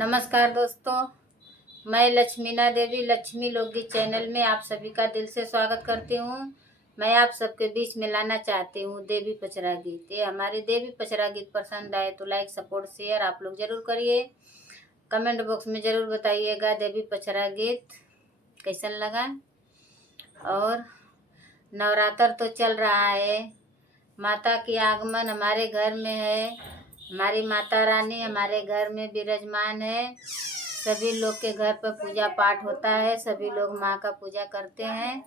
नमस्कार दोस्तों, मैं लक्ष्मीना देवी लक्ष्मी लोकगीत चैनल में आप सभी का दिल से स्वागत करती हूँ। मैं आप सबके बीच में लाना चाहती हूँ देवी पचरा गीत। ये हमारे देवी पचरा गीत पसंद आए तो लाइक सपोर्ट शेयर आप लोग ज़रूर करिए। कमेंट बॉक्स में ज़रूर बताइएगा देवी पचरा गीत कैसन लगा। और नवरात्र तो चल रहा है, माता की आगमन हमारे घर में है। हमारी माता रानी हमारे घर में विराजमान है। सभी लोग के घर पर पूजा पाठ होता है, सभी लोग माँ का पूजा करते हैं।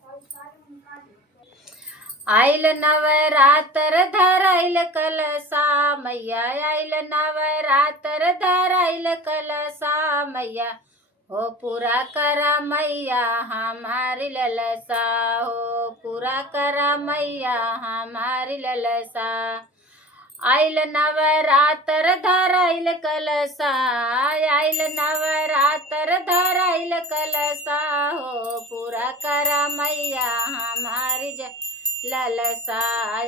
आइल नवरात्र धराइल कलसा मैया, आइल नवरात्र धराइल कलसा मैया, हो पूरा करा मैया हमारी ललसा, हो पूरा करा मैया हमारी ललसा। आइल नवरात्र धराइल कलसा, आइल नवरात्र धराइल कलसा, हो पूरा करा मैया हमारी ललसा,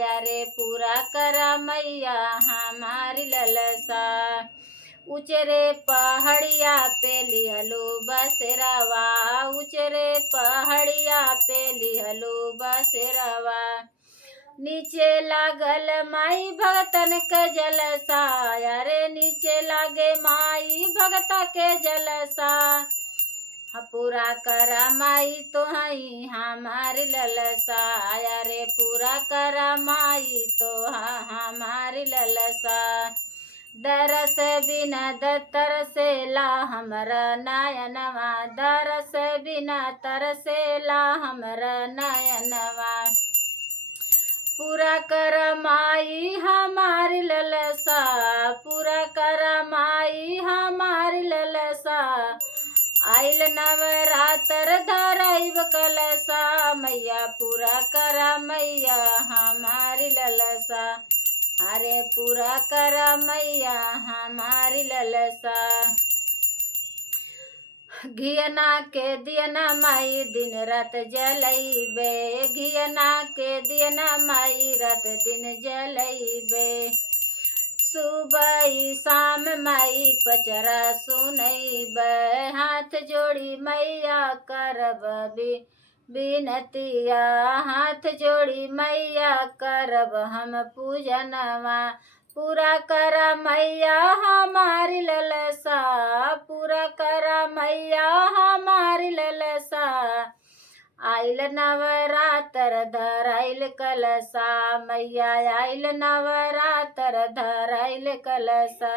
अरे पूरा करा मैया हमारी ललसा। उचरे पहाड़िया पे लिहलो बसेरावा, उचरे पहाड़िया पे लिहलो बसेरावा, नीचे लागल माई भगतन के जलसा, अरे नीचे लागे माई भगता के जलसा। पूरा करा माई तो हई हमारी ललसा, अरे पूरा करा माई तो हमारी ललसा। दरस बिना तरसेला हमरा नयनवा, दरस बिना तरसेला हमरा नयनवा, पूरा कर माई हमारी ललसा, पूरा कर माई हमारी ललसा। आइल नवरात्र धराइब कलसा मैया, पूरा कर मैया हमारी ललसा, अरे पूरा कर मैया हमारी ललसा। घियना के दियना माई दिन रात जलैबे, घियना के दियना माई रात दिन जलैबे, सुबह शाम माई पचरा सुनैबे, हाथ जोड़ी मैया करब बिनतिया, हाथ जोड़ी मैया करब हम पूजनवा, पूरा करा मैया हमारी ललसा, पूरा करा मैया हमारी ललसा। आइल नवरात्र धराइल कलसा मैया, आइल नवरात्र धराइल कलसा।